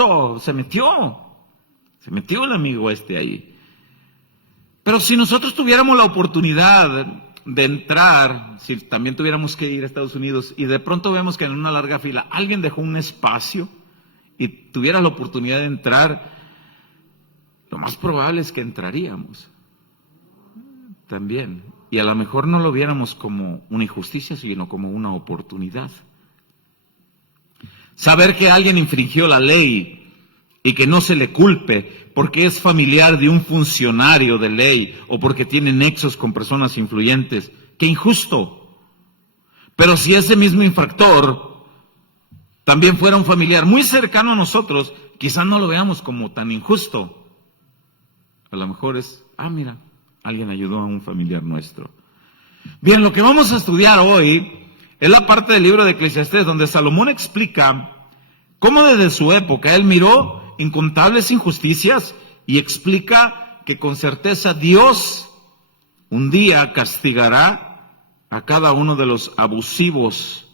injusto, se metió el amigo ahí. Pero si nosotros tuviéramos la oportunidad de entrar, si también tuviéramos que ir a Estados Unidos y de pronto vemos que en una larga fila alguien dejó un espacio y tuviera la oportunidad de entrar, lo más probable es que entraríamos también. Y a lo mejor no lo viéramos como una injusticia, sino como una oportunidad. Saber que alguien infringió la ley y que no se le culpe porque es familiar de un funcionario de ley o porque tiene nexos con personas influyentes, ¡qué injusto! Pero si ese mismo infractor también fuera un familiar muy cercano a nosotros, quizás no lo veamos como tan injusto. A lo mejor es, mira, alguien ayudó a un familiar nuestro. Bien, lo que vamos a estudiar hoy es la parte del libro de Eclesiastés, donde Salomón explica cómo desde su época él miró incontables injusticias y explica que con certeza Dios un día castigará a cada uno de los abusivos,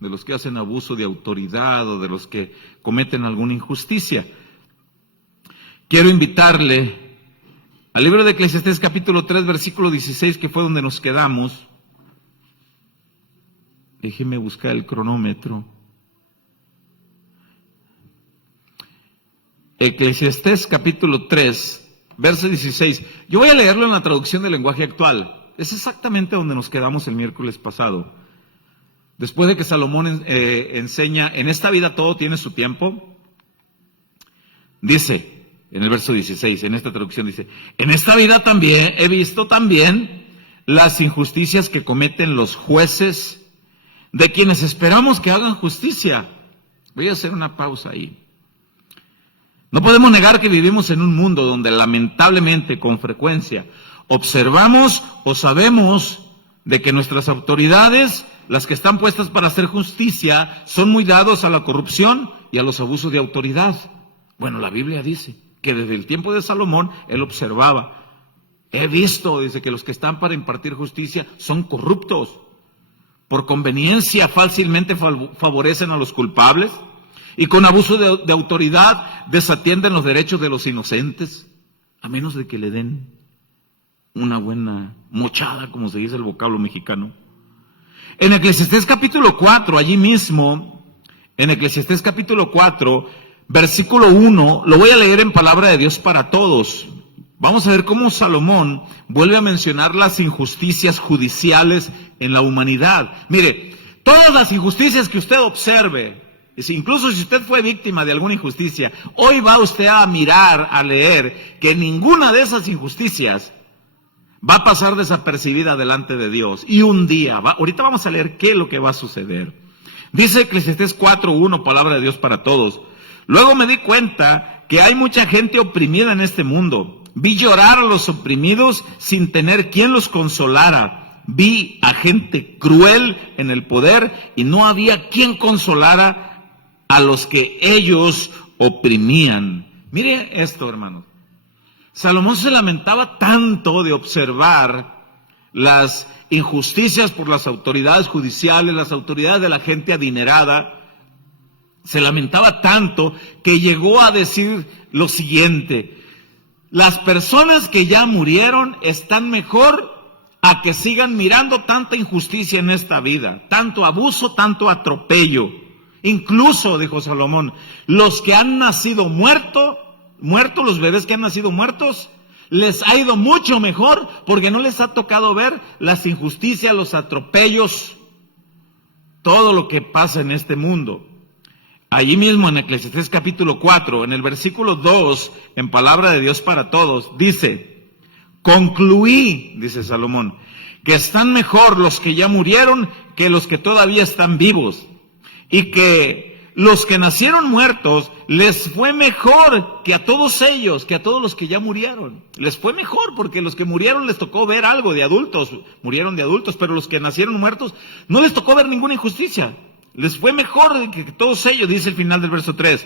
de los que hacen abuso de autoridad o de los que cometen alguna injusticia. Quiero invitarle al libro de Eclesiastés capítulo 3, versículo 16, que fue donde nos quedamos. Déjeme buscar el cronómetro. Eclesiastés capítulo 3, verso 16. Yo voy a leerlo en la traducción del lenguaje actual. Es exactamente donde nos quedamos el miércoles pasado. Después de que Salomón enseña, en esta vida todo tiene su tiempo, dice, en el verso 16, en esta traducción dice, en esta vida también he visto también las injusticias que cometen los jueces, de quienes esperamos que hagan justicia. Voy a hacer una pausa ahí. No podemos negar que vivimos en un mundo donde lamentablemente con frecuencia observamos o sabemos de que nuestras autoridades, las que están puestas para hacer justicia, son muy dados a la corrupción y a los abusos de autoridad. Bueno, la Biblia dice que desde el tiempo de Salomón él observaba. He visto, dice, que los que están para impartir justicia son corruptos. Por conveniencia fácilmente favorecen a los culpables y con abuso de autoridad desatienden los derechos de los inocentes, a menos de que le den una buena mochada, como se dice el vocablo mexicano. En Eclesiastés capítulo 4, allí mismo, en Eclesiastés capítulo 4, versículo 1, lo voy a leer en palabra de Dios para todos. Vamos a ver cómo Salomón vuelve a mencionar las injusticias judiciales en la humanidad. Mire, todas las injusticias que usted observe, incluso si usted fue víctima de alguna injusticia, hoy va usted a mirar, a leer, que ninguna de esas injusticias va a pasar desapercibida delante de Dios. Y un día, ahorita vamos a leer qué es lo que va a suceder. Dice Eclesiastés 4:1, palabra de Dios para todos. Luego me di cuenta que hay mucha gente oprimida en este mundo. Vi llorar a los oprimidos sin tener quien los consolara. Vi a gente cruel en el poder y no había quien consolara a los que ellos oprimían. Mire esto, hermanos. Salomón se lamentaba tanto de observar las injusticias por las autoridades judiciales, las autoridades de la gente adinerada. Se lamentaba tanto que llegó a decir lo siguiente: las personas que ya murieron están mejor a que sigan mirando tanta injusticia en esta vida, tanto abuso, tanto atropello. Incluso, dijo Salomón, los que han nacido muertos, los bebés que han nacido muertos, les ha ido mucho mejor porque no les ha tocado ver las injusticias, los atropellos, todo lo que pasa en este mundo. Allí mismo en Eclesiastés capítulo 4, en el versículo 2, en palabra de Dios para todos, dice, concluí, dice Salomón, que están mejor los que ya murieron que los que todavía están vivos, y que los que nacieron muertos les fue mejor que a todos ellos, que a todos los que ya murieron. Les fue mejor porque los que murieron les tocó ver algo de adultos, murieron de adultos, pero los que nacieron muertos no les tocó ver ninguna injusticia. Les fue mejor que todos ellos, dice el final del verso 3.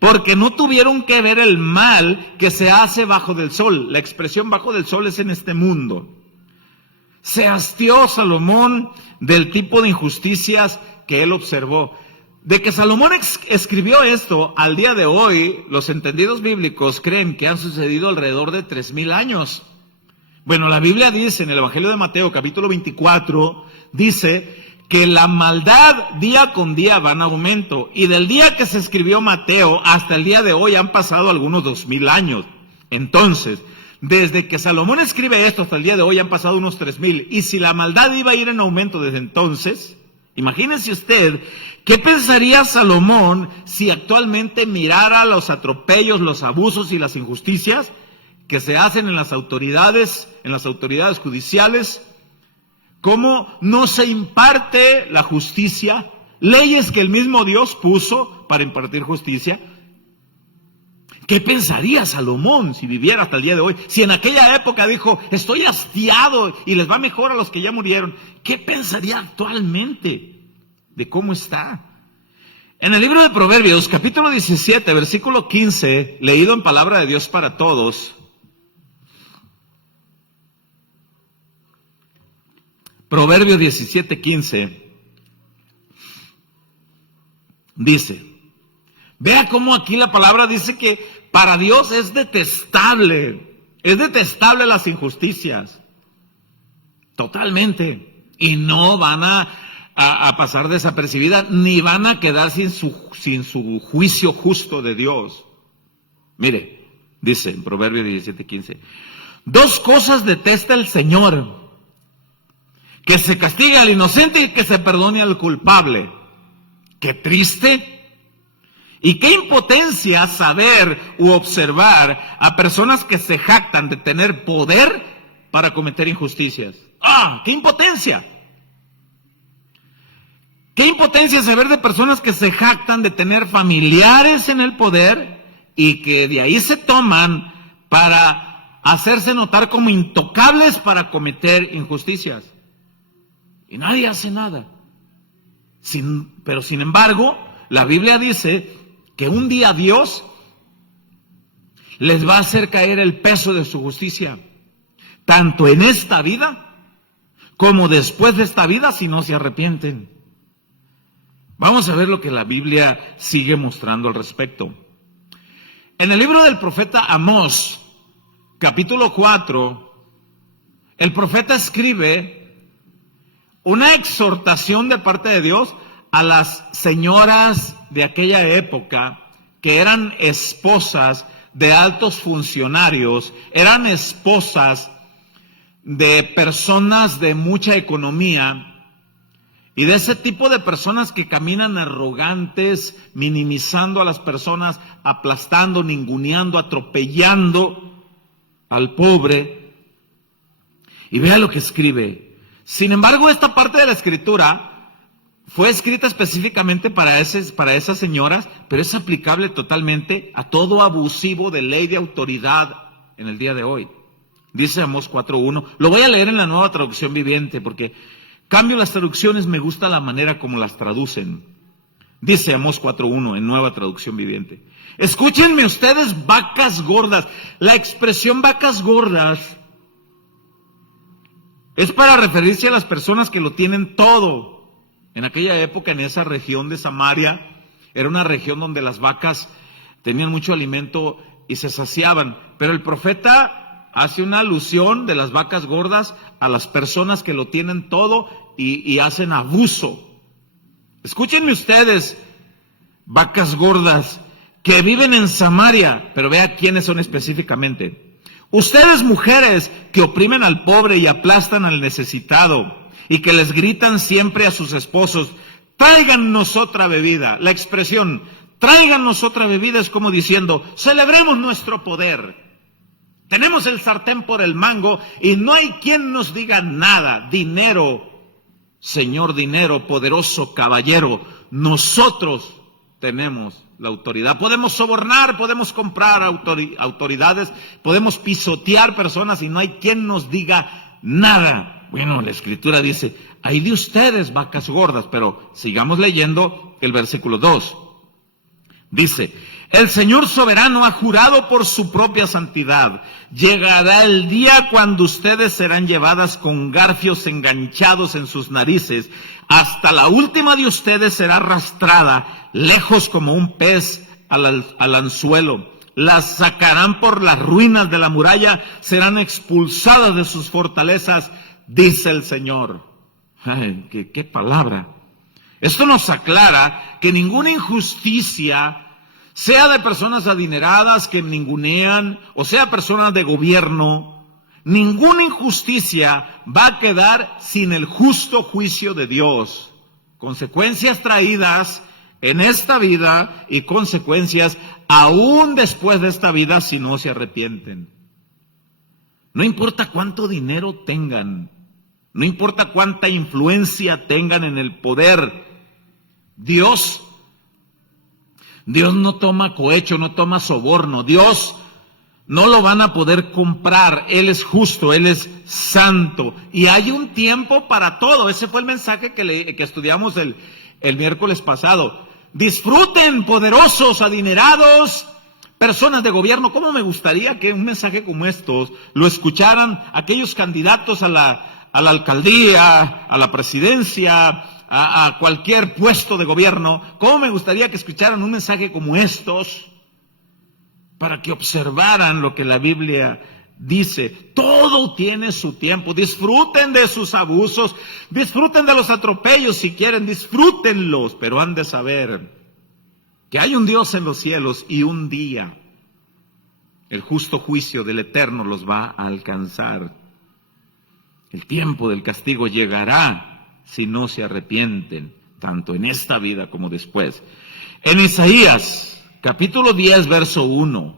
Porque no tuvieron que ver el mal que se hace bajo del sol. La expresión bajo del sol es en este mundo. Se hastió Salomón del tipo de injusticias que él observó. De que Salomón escribió esto, al día de hoy, los entendidos bíblicos creen que han sucedido alrededor de 3000 años. Bueno, la Biblia dice en el Evangelio de Mateo, capítulo 24, dice que la maldad día con día va en aumento. Y del día que se escribió Mateo hasta el día de hoy han pasado algunos 2000 años. Entonces, desde que Salomón escribe esto hasta el día de hoy han pasado unos 3000. Y si la maldad iba a ir en aumento desde entonces, imagínese usted, ¿qué pensaría Salomón si actualmente mirara los atropellos, los abusos y las injusticias que se hacen en las autoridades judiciales? ¿Cómo no se imparte la justicia? Leyes que el mismo Dios puso para impartir justicia. ¿Qué pensaría Salomón si viviera hasta el día de hoy? Si en aquella época dijo, estoy hastiado y les va mejor a los que ya murieron. ¿Qué pensaría actualmente de cómo está? En el libro de Proverbios, capítulo 17, versículo 15, leído en palabra de Dios para todos. Proverbios 17:15 dice, vea cómo aquí la palabra dice que para Dios es detestable las injusticias, totalmente, y no van a pasar desapercibidas, ni van a quedar sin su juicio justo de Dios. Mire, dice en Proverbios 17:15, 2 cosas detesta el Señor: que se castigue al inocente y que se perdone al culpable. Qué triste y qué impotencia saber u observar a personas que se jactan de tener poder para cometer injusticias. ¡Ah! ¡Qué impotencia! ¡Qué impotencia saber de personas que se jactan de tener familiares en el poder y que de ahí se toman para hacerse notar como intocables para cometer injusticias! Y nadie hace nada. Pero sin embargo, la Biblia dice que un día Dios les va a hacer caer el peso de su justicia, tanto en esta vida como después de esta vida, si no se arrepienten. Vamos a ver lo que la Biblia sigue mostrando al respecto. En el libro del profeta Amós, capítulo 4, el profeta escribe una exhortación de parte de Dios a las señoras de aquella época que eran esposas de altos funcionarios, eran esposas de personas de mucha economía y de ese tipo de personas que caminan arrogantes, minimizando a las personas, aplastando, ninguneando, atropellando al pobre. Y vea lo que escribe. Sin embargo, esta parte de la escritura fue escrita específicamente para esas señoras, pero es aplicable totalmente a todo abusivo de ley de autoridad en el día de hoy. Dice Amós 4:1. Lo voy a leer en la Nueva Traducción Viviente porque cambio las traducciones, me gusta la manera como las traducen. Dice Amós 4:1 en Nueva Traducción Viviente. Escúchenme ustedes, vacas gordas. La expresión vacas gordas es para referirse a las personas que lo tienen todo. En aquella época, en esa región de Samaria, era una región donde las vacas tenían mucho alimento y se saciaban. Pero el profeta hace una alusión de las vacas gordas a las personas que lo tienen todo y hacen abuso. Escúchenme ustedes, vacas gordas, que viven en Samaria, pero vea quiénes son específicamente. Ustedes, mujeres, que oprimen al pobre y aplastan al necesitado, y que les gritan siempre a sus esposos, tráigannos otra bebida. La expresión, tráigannos otra bebida, es como diciendo, celebremos nuestro poder. Tenemos el sartén por el mango y no hay quien nos diga nada. Dinero, señor dinero, poderoso caballero, nosotros tenemos la autoridad. Podemos sobornar, podemos comprar autoridades, podemos pisotear personas y no hay quien nos diga nada. Bueno, la Escritura dice, ay de ustedes, vacas gordas, pero sigamos leyendo el versículo 2. Dice, El Señor soberano ha jurado por su propia santidad. Llegará el día cuando ustedes serán llevadas con garfios enganchados en sus narices. Hasta la última de ustedes será arrastrada lejos como un pez al anzuelo. Las sacarán por las ruinas de la muralla, serán expulsadas de sus fortalezas, dice el Señor. Ay, qué palabra. Esto nos aclara que ninguna injusticia, sea de personas adineradas que ningunean, o sea personas de gobierno, ninguna injusticia va a quedar sin el justo juicio de Dios. Consecuencias traídas en esta vida y consecuencias aún después de esta vida si no se arrepienten. No importa cuánto dinero tengan, no importa cuánta influencia tengan en el poder, Dios no toma cohecho, no toma soborno. Dios no lo van a poder comprar. Él es justo, Él es santo. Y hay un tiempo para todo. Ese fue el mensaje que estudiamos el miércoles pasado. Disfruten, poderosos, adinerados, personas de gobierno. ¿Cómo me gustaría que un mensaje como estos lo escucharan aquellos candidatos a la alcaldía, a la presidencia, a cualquier puesto de gobierno? ¿Cómo me gustaría que escucharan un mensaje como estos para que observaran lo que la Biblia dice? Todo tiene su tiempo. Disfruten de sus abusos, disfruten de los atropellos si quieren, disfrútenlos, pero han de saber que hay un Dios en los cielos y un día el justo juicio del Eterno los va a alcanzar. El tiempo del castigo llegará si no se arrepienten, tanto en esta vida como después. En Isaías, capítulo 10, verso 1.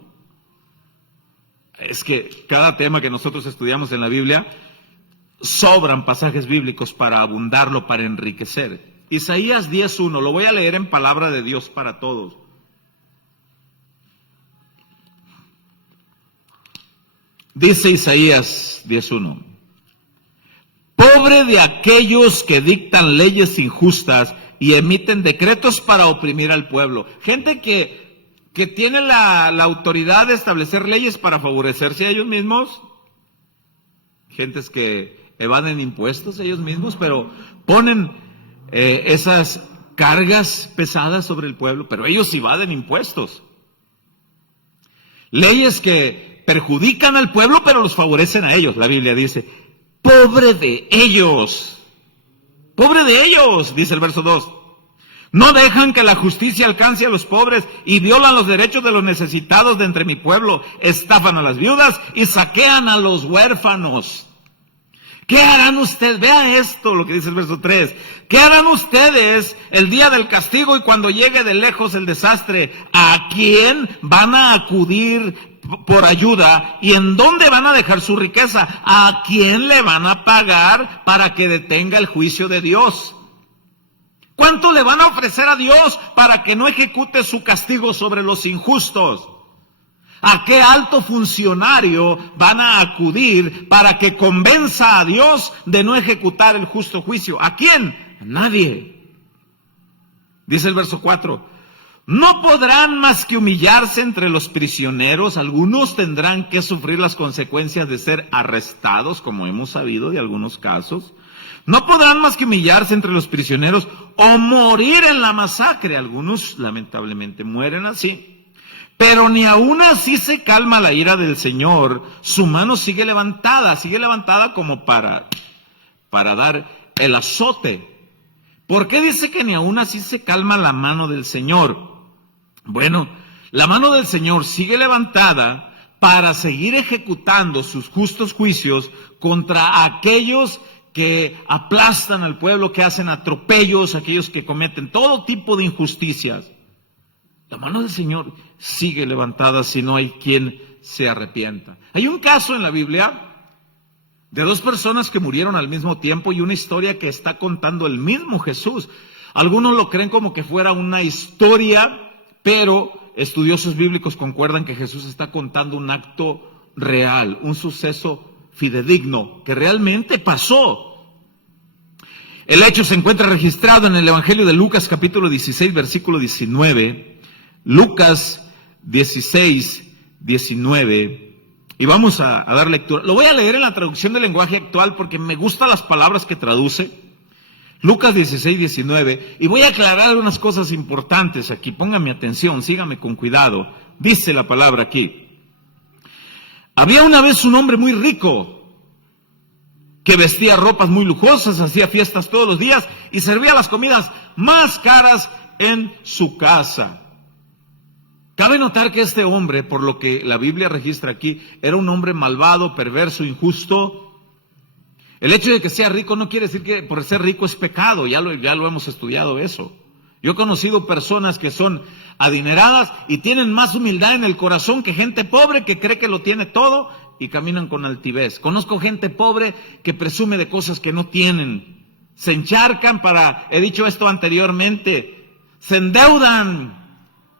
Es que cada tema que nosotros estudiamos en la Biblia, sobran pasajes bíblicos para abundarlo, para enriquecer. Isaías 10:1, lo voy a leer en palabra de Dios para todos. Dice Isaías 10:1. Pobre de aquellos que dictan leyes injustas y emiten decretos para oprimir al pueblo. Gente que tiene la autoridad de establecer leyes para favorecerse a ellos mismos. Gentes que evaden impuestos ellos mismos, pero ponen esas cargas pesadas sobre el pueblo, pero ellos evaden impuestos. Leyes que perjudican al pueblo, pero los favorecen a ellos. La Biblia dice, pobre de ellos, dice el verso 2. No dejan que la justicia alcance a los pobres y violan los derechos de los necesitados de entre mi pueblo. Estafan a las viudas y saquean a los huérfanos. ¿Qué harán ustedes? Vea esto, lo que dice el verso 3. ¿Qué harán ustedes el día del castigo y cuando llegue de lejos el desastre? ¿A quién van a acudir por ayuda y en dónde van a dejar su riqueza? ¿A quién le van a pagar para que detenga el juicio de Dios? ¿Cuánto le van a ofrecer a Dios para que no ejecute su castigo sobre los injustos? ¿A qué alto funcionario van a acudir para que convenza a Dios de no ejecutar el justo juicio? ¿A quién? A nadie. Dice el verso 4. No podrán más que humillarse entre los prisioneros. Algunos tendrán que sufrir las consecuencias de ser arrestados, como hemos sabido de algunos casos. No podrán más que humillarse entre los prisioneros o morir en la masacre. Algunos lamentablemente mueren así. Pero ni aún así se calma la ira del Señor. Su mano sigue levantada como para dar el azote. ¿Por qué dice que ni aún así se calma la mano del Señor? Bueno, la mano del Señor sigue levantada para seguir ejecutando sus justos juicios contra aquellos que aplastan al pueblo, que hacen atropellos, aquellos que cometen todo tipo de injusticias. La mano del Señor sigue levantada si no hay quien se arrepienta. Hay un caso en la Biblia de dos personas que murieron al mismo tiempo y una historia que está contando el mismo Jesús. Algunos lo creen como que fuera una historia, pero estudiosos bíblicos concuerdan que Jesús está contando un acto real, un suceso fidedigno que realmente pasó. El hecho se encuentra registrado en el Evangelio de Lucas, capítulo 16, versículo 19. Lucas 16, 19, y vamos a dar lectura. Lo voy a leer en la traducción del lenguaje actual porque me gustan las palabras que traduce. Lucas 16, 19, y voy a aclarar unas cosas importantes aquí. Póngame atención, sígame con cuidado. Dice la palabra aquí: había una vez un hombre muy rico que vestía ropas muy lujosas, hacía fiestas todos los días y servía las comidas más caras en su casa. Cabe notar que este hombre, por lo que la Biblia registra aquí, era un hombre malvado, perverso, injusto. El hecho de que sea rico no quiere decir que por ser rico es pecado, ya lo hemos estudiado eso. Yo he conocido personas que son adineradas y tienen más humildad en el corazón que gente pobre que cree que lo tiene todo y caminan con altivez. Conozco gente pobre que presume de cosas que no tienen. Se encharcan he dicho esto anteriormente, se endeudan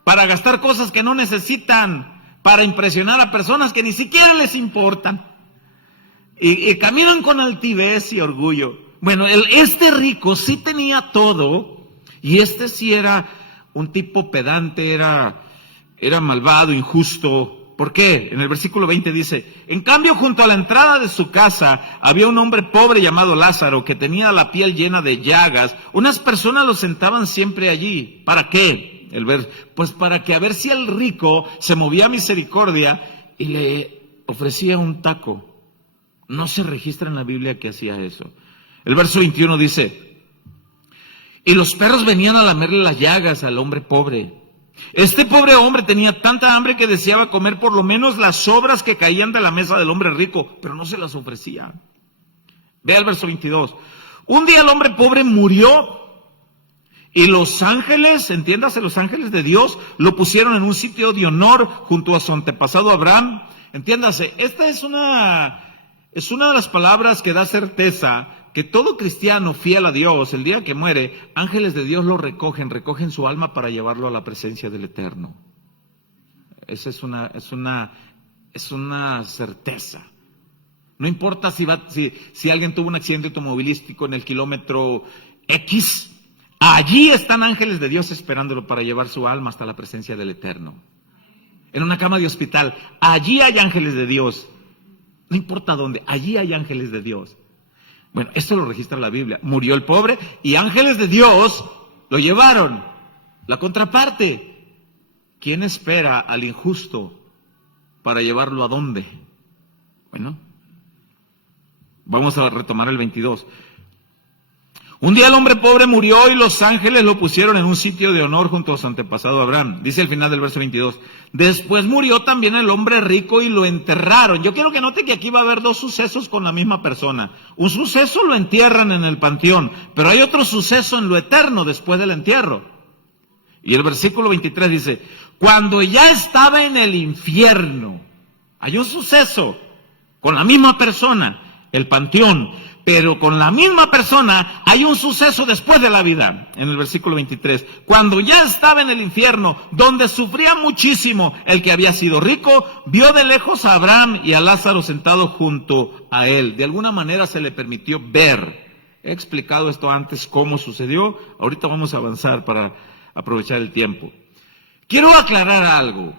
para gastar cosas que no necesitan, para impresionar a personas que ni siquiera les importan. Y caminan con altivez y orgullo. Bueno, este rico sí tenía todo, y este sí era un tipo pedante, era malvado, injusto. ¿Por qué? En el versículo 20 dice: en cambio, junto a la entrada de su casa había un hombre pobre llamado Lázaro, que tenía la piel llena de llagas. Unas personas lo sentaban siempre allí. ¿Para qué? Pues para que a ver si el rico se movía a misericordia y le ofrecía un taco. No se registra en la Biblia que hacía eso. El verso 21 dice: y los perros venían a lamerle las llagas al hombre pobre. Este pobre hombre tenía tanta hambre que deseaba comer por lo menos las sobras que caían de la mesa del hombre rico, pero no se las ofrecía. Vea el verso 22. Un día el hombre pobre murió y los ángeles, entiéndase, los ángeles de Dios, lo pusieron en un sitio de honor junto a su antepasado Abraham. Entiéndase, esta es una de las palabras que da certeza que todo cristiano fiel a Dios, el día que muere, ángeles de Dios lo recogen su alma para llevarlo a la presencia del Eterno. Esa es una certeza. No importa si alguien tuvo un accidente automovilístico en el kilómetro X, allí están ángeles de Dios esperándolo para llevar su alma hasta la presencia del Eterno. En una cama de hospital, allí hay ángeles de Dios. No importa dónde, allí hay ángeles de Dios. Bueno, esto lo registra la Biblia. Murió el pobre y ángeles de Dios lo llevaron. La contraparte: ¿quién espera al injusto para llevarlo a dónde? Bueno, vamos a retomar el 22. Un día el hombre pobre murió y los ángeles lo pusieron en un sitio de honor junto a su antepasado Abraham. Dice el final del verso 22. Después murió también el hombre rico y lo enterraron. Yo quiero que note que aquí va a haber dos sucesos con la misma persona. Un suceso lo entierran en el panteón, pero hay otro suceso en lo eterno después del entierro. Y el versículo 23 dice: cuando ya estaba en el infierno, hay un suceso con la misma persona, el panteón. Pero con la misma persona hay un suceso después de la vida. En el versículo 23, cuando ya estaba en el infierno, donde sufría muchísimo, el que había sido rico, vio de lejos a Abraham y a Lázaro sentado junto a él. De alguna manera se le permitió ver. He explicado esto antes, cómo sucedió. Ahorita vamos a avanzar para aprovechar el tiempo. Quiero aclarar algo.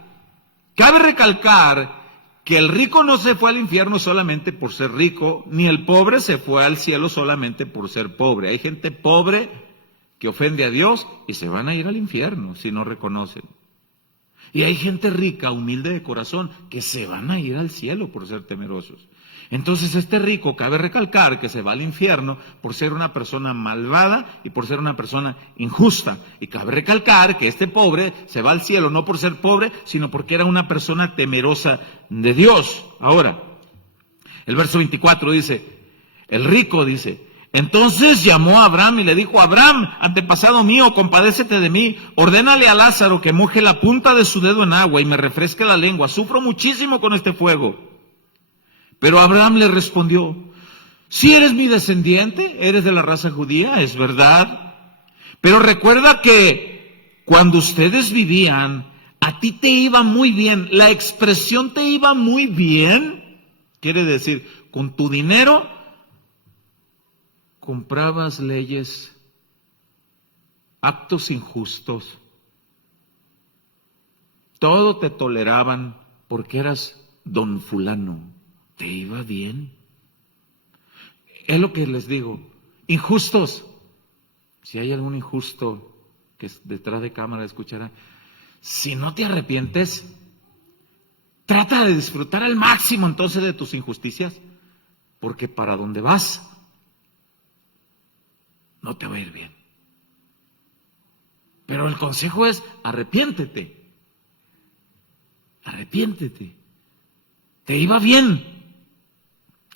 Cabe recalcar que el rico no se fue al infierno solamente por ser rico, ni el pobre se fue al cielo solamente por ser pobre. Hay gente pobre que ofende a Dios y se van a ir al infierno si no reconocen. Y hay gente rica, humilde de corazón, que se van a ir al cielo por ser temerosos. Entonces este rico, cabe recalcar que se va al infierno por ser una persona malvada y por ser una persona injusta. Y cabe recalcar que este pobre se va al cielo no por ser pobre, sino porque era una persona temerosa de Dios. Ahora, el verso 24 dice, el rico dice: entonces llamó a Abraham y le dijo: Abraham, antepasado mío, compadécete de mí, ordénale a Lázaro que moje la punta de su dedo en agua y me refresque la lengua, sufro muchísimo con este fuego. Pero Abraham le respondió: si eres mi descendiente, eres de la raza judía, es verdad, pero recuerda que cuando ustedes vivían, a ti te iba muy bien. La expresión te iba muy bien quiere decir, con tu dinero comprabas leyes, actos injustos. todo te toleraban porque eras don fulano, te iba bien. Es lo que les digo, injustos. Si hay algún injusto que detrás de cámara escuchará, si no te arrepientes, trata de disfrutar al máximo entonces de tus injusticias, porque para donde vas no te va a ir bien. Pero el consejo es arrepiéntete. Arrepiéntete. Te iba bien.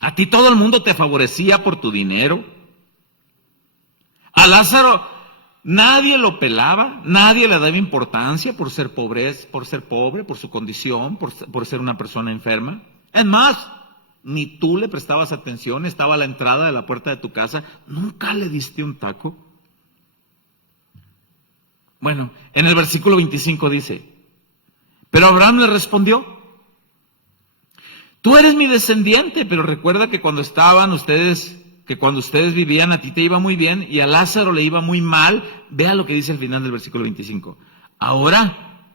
A ti todo el mundo te favorecía por tu dinero. A Lázaro nadie lo pelaba, nadie le daba importancia por ser pobre, por su condición, por ser una persona enferma. Es más, ni tú le prestabas atención, estaba a la entrada de la puerta de tu casa, nunca le diste un taco. Bueno, en el versículo 25 dice, pero Abraham le respondió, tú eres mi descendiente, pero recuerda que cuando ustedes vivían, a ti te iba muy bien y a Lázaro le iba muy mal. Vea lo que dice al final del versículo 25. Ahora,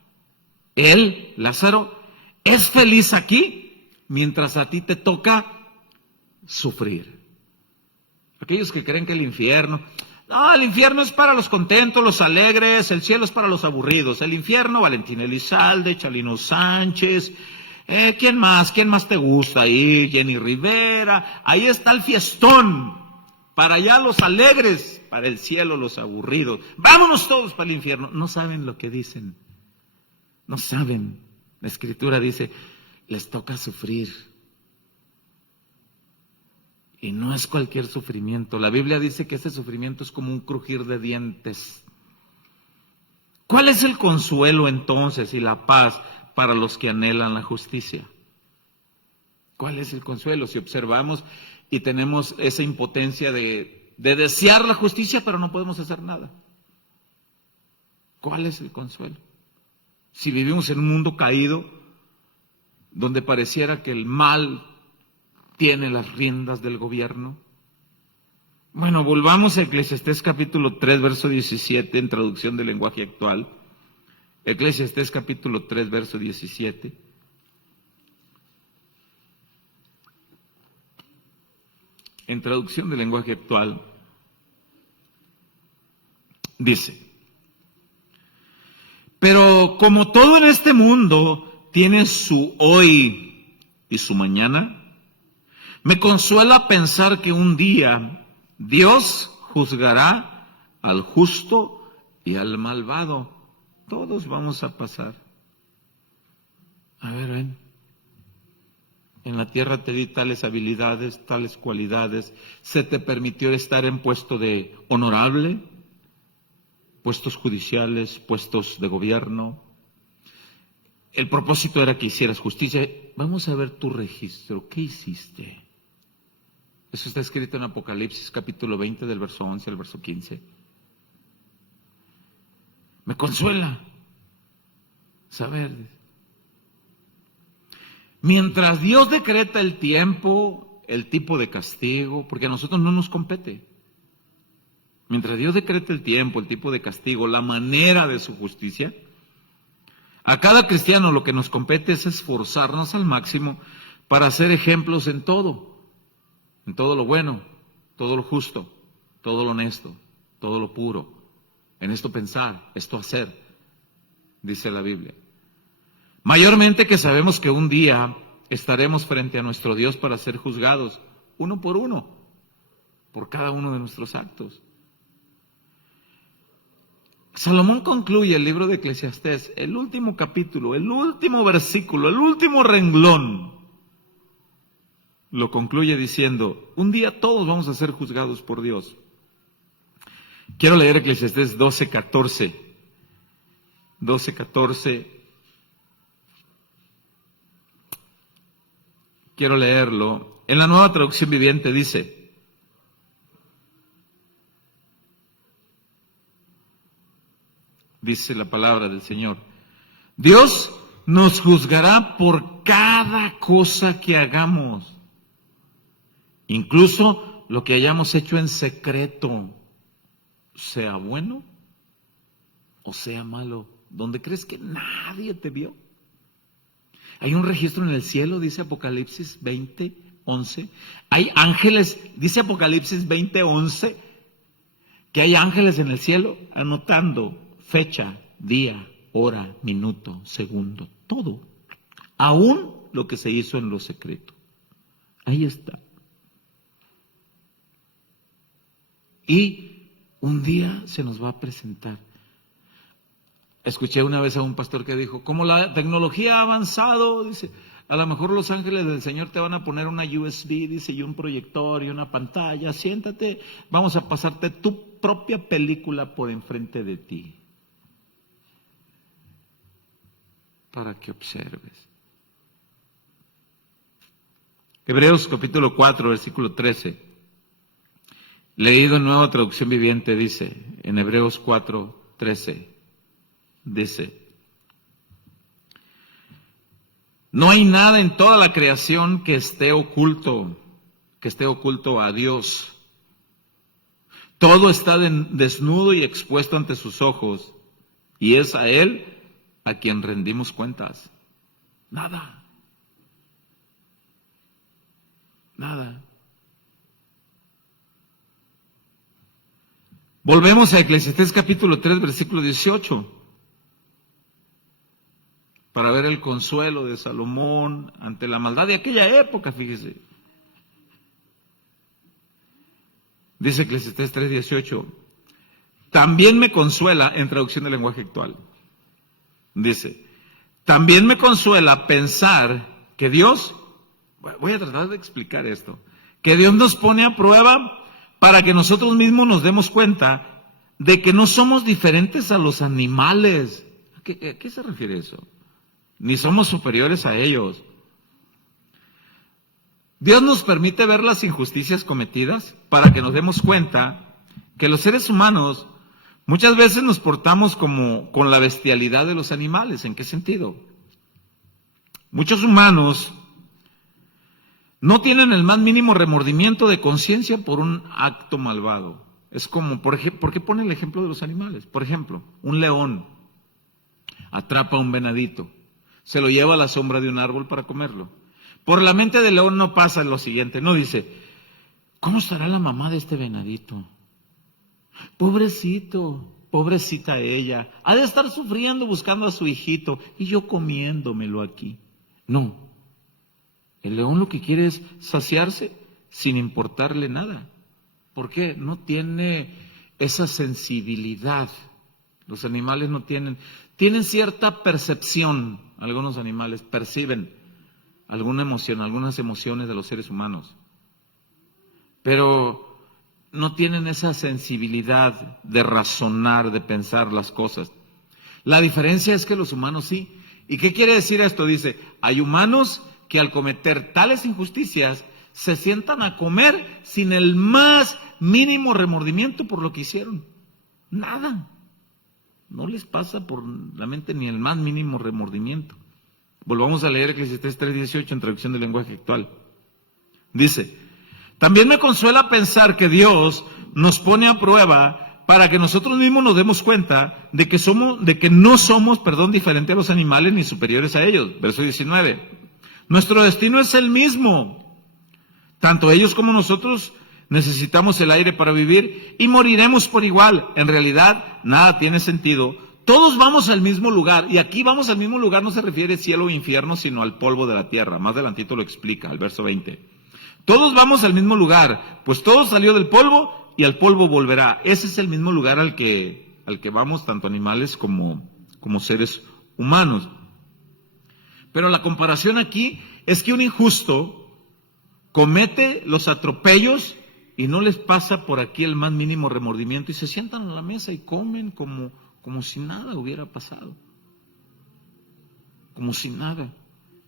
él, Lázaro, es feliz aquí, mientras a ti te toca sufrir. Aquellos que creen que el infierno es para los contentos, los alegres, el cielo es para los aburridos. El infierno, Valentín Elizalde, Chalino Sánchez, ¿quién más te gusta ahí? Jenny Rivera, ahí está el fiestón, para allá los alegres, para el cielo los aburridos. Vámonos todos para el infierno. No saben lo que dicen, no saben. La Escritura dice, les toca sufrir. Y no es cualquier sufrimiento. La Biblia dice que ese sufrimiento es como un crujir de dientes. ¿Cuál es el consuelo entonces y la paz para los que anhelan la justicia? ¿Cuál es el consuelo? Si observamos y tenemos esa impotencia de desear la justicia, pero no podemos hacer nada. ¿Cuál es el consuelo? Si vivimos en un mundo caído, donde pareciera que el mal tiene las riendas del gobierno. Bueno, volvamos a Eclesiastés capítulo 3, verso 17, en traducción del lenguaje actual. Eclesiastés capítulo 3, verso 17. En traducción del lenguaje actual, dice, pero como todo en este mundo tiene su hoy y su mañana, me consuela pensar que un día Dios juzgará al justo y al malvado. Todos vamos a pasar. A ver, ven. En la tierra te di tales habilidades, tales cualidades. Se te permitió estar en puesto de honorable, puestos judiciales, puestos de gobierno. El propósito era que hicieras justicia. Vamos a ver tu registro. ¿Qué hiciste? Eso está escrito en Apocalipsis capítulo 20 del verso 11 al verso 15. Me consuela saber. Mientras Dios decreta el tiempo, el tipo de castigo, porque a nosotros no nos compete. Mientras Dios decreta el tiempo, el tipo de castigo, la manera de su justicia, a cada cristiano lo que nos compete es esforzarnos al máximo para ser ejemplos en todo lo bueno, todo lo justo, todo lo honesto, todo lo puro, en esto pensar, esto hacer, dice la Biblia. Mayormente que sabemos que un día estaremos frente a nuestro Dios para ser juzgados, uno, por cada uno de nuestros actos. Salomón concluye el libro de Eclesiastés, el último capítulo, el último versículo, el último renglón, lo concluye diciendo, un día todos vamos a ser juzgados por Dios. Quiero leer Eclesiastés 12:14. Quiero leerlo. En la Nueva Traducción Viviente dice, dice la palabra del Señor, Dios nos juzgará por cada cosa que hagamos, incluso lo que hayamos hecho en secreto, sea bueno o sea malo, donde crees que nadie te vio. Hay un registro en el cielo, dice Apocalipsis 20:11. Hay ángeles, dice Apocalipsis 20:11, que hay ángeles en el cielo anotando fecha, día, hora, minuto, segundo, todo. Aún lo que se hizo en lo secreto. Ahí está. Y un día se nos va a presentar. Escuché una vez a un pastor que dijo, como la tecnología ha avanzado, dice, a lo mejor los ángeles del Señor te van a poner una USB, dice, y un proyector y una pantalla, siéntate, vamos a pasarte tu propia película por enfrente de ti, para que observes. Hebreos capítulo 4, versículo 13, leído en Nueva Traducción Viviente, dice, en Hebreos 4:13, dice, no hay nada en toda la creación que esté oculto a Dios. Todo está desnudo y expuesto ante sus ojos, y es a Él a quien rendimos cuentas. Nada. Volvemos a Eclesiastés capítulo 3, versículo 18. Para ver el consuelo de Salomón ante la maldad de aquella época, fíjese. Dice Eclesiastés 3:18, también me consuela, en traducción del lenguaje actual, dice, también me consuela pensar que Dios, voy a tratar de explicar esto, que Dios nos pone a prueba para que nosotros mismos nos demos cuenta de que no somos diferentes a los animales. ¿A qué se refiere eso? Ni somos superiores a ellos. Dios nos permite ver las injusticias cometidas para que nos demos cuenta que los seres humanos muchas veces nos portamos como con la bestialidad de los animales. ¿En qué sentido? Muchos humanos no tienen el más mínimo remordimiento de conciencia por un acto malvado. Es como, ¿por qué pone el ejemplo de los animales? Por ejemplo, un león atrapa a un venadito, se lo lleva a la sombra de un árbol para comerlo. Por la mente del león no pasa lo siguiente, no dice, ¿cómo estará la mamá de este venadito? Pobrecito, pobrecita ella, ha de estar sufriendo buscando a su hijito y yo comiéndomelo aquí. No, el león lo que quiere es saciarse sin importarle nada. ¿Por qué? No tiene esa sensibilidad. Los animales no tienen cierta percepción. Algunos animales perciben alguna emoción, algunas emociones de los seres humanos, pero no tienen esa sensibilidad de razonar, de pensar las cosas. La diferencia es que los humanos sí. ¿Y qué quiere decir esto? Dice, hay humanos que al cometer tales injusticias se sientan a comer sin el más mínimo remordimiento por lo que hicieron. Nada. No les pasa por la mente ni el más mínimo remordimiento. Volvamos a leer Eclesiastés 3:18 en traducción del lenguaje actual. Dice, también me consuela pensar que Dios nos pone a prueba para que nosotros mismos nos demos cuenta de que no somos, diferentes a los animales ni superiores a ellos. Verso 19. Nuestro destino es el mismo. Tanto ellos como nosotros necesitamos el aire para vivir y moriremos por igual. En realidad, nada tiene sentido. Todos vamos al mismo lugar, y aquí vamos al mismo lugar no se refiere cielo o infierno, sino al polvo de la tierra. Más adelantito lo explica, el verso 20. Todos vamos al mismo lugar, pues todo salió del polvo y al polvo volverá. Ese es el mismo lugar al que vamos tanto animales como seres humanos. Pero la comparación aquí es que un injusto comete los atropellos y no les pasa por aquí el más mínimo remordimiento y se sientan a la mesa y comen como si nada hubiera pasado. Como si nada.